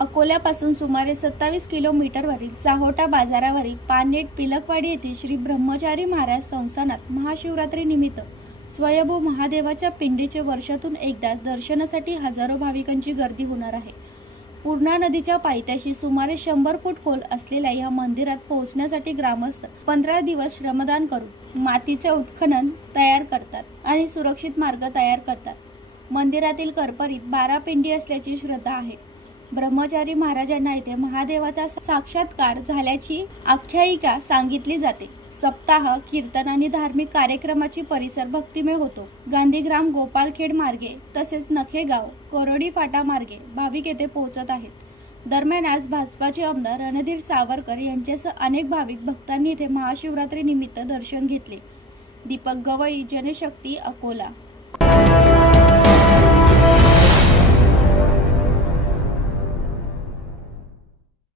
अकोल्यापासून सुमारे सत्तावीस किलोमीटरवरील चाहोटा बाजारावरील पानेट पिलकवाडी येथील श्री ब्रह्मचारी महाराज संस्थानात महाशिवरात्री निमित्त स्वयंभू महादेवाच्या पिंडीचे वर्षातून एकदा दर्शनासाठी हजारो भाविकांची गर्दी होणार आहे. पूर्णा नदीच्या पायथ्याशी सुमारे शंभर फूट खोल असलेल्या या मंदिरात पोहोचण्यासाठी ग्रामस्थ पंधरा दिवस श्रमदान करून मातीचे उत्खनन तयार करतात आणि सुरक्षित मार्ग तयार करतात. मंदिरातील करपरीत बारा पिंडी असल्याची श्रद्धा आहे. ब्रह्मचारी महाराजांना इथे महादेवाचा साक्षात्कार झाल्याची आख्यायिका सांगितली जाते. सप्ताह कीर्तन आणि धार्मिक कार्यक्रमाची परिसर भक्तिमय होतो. गांधीग्राम गोपालखेड मार्गे तसेच नखेगाव कोरोडी फाटा मार्गे भाविक येथे पोहोचत आहेत. दरम्यान आज भाजपाचे आमदार रणधीर सावरकर यांच्यासह अनेक भाविक भक्तांनी इथे महाशिवरात्री निमित्त दर्शन घेतले. दीपक गवई जनशक्ती अकोला.